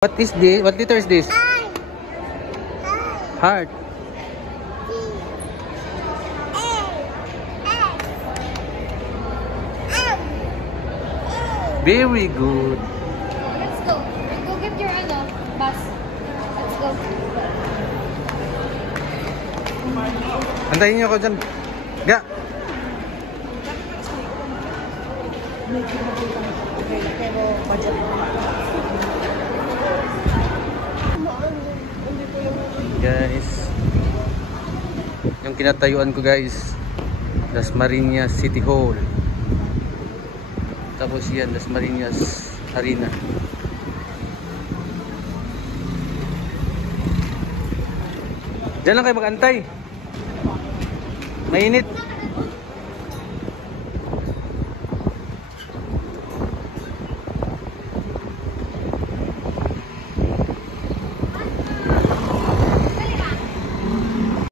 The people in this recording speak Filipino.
What is this? What letter is this? Heart. Very good. Let's go. Go get your bus. Let's go. Antayin niyo ako dyan. Ga! Guys, yung kinatayuan ko guys, Dasmariñas City Hall. Tapos yan, Dasmariñas Arena. Diyan lang kayo mag-antay. Mainit.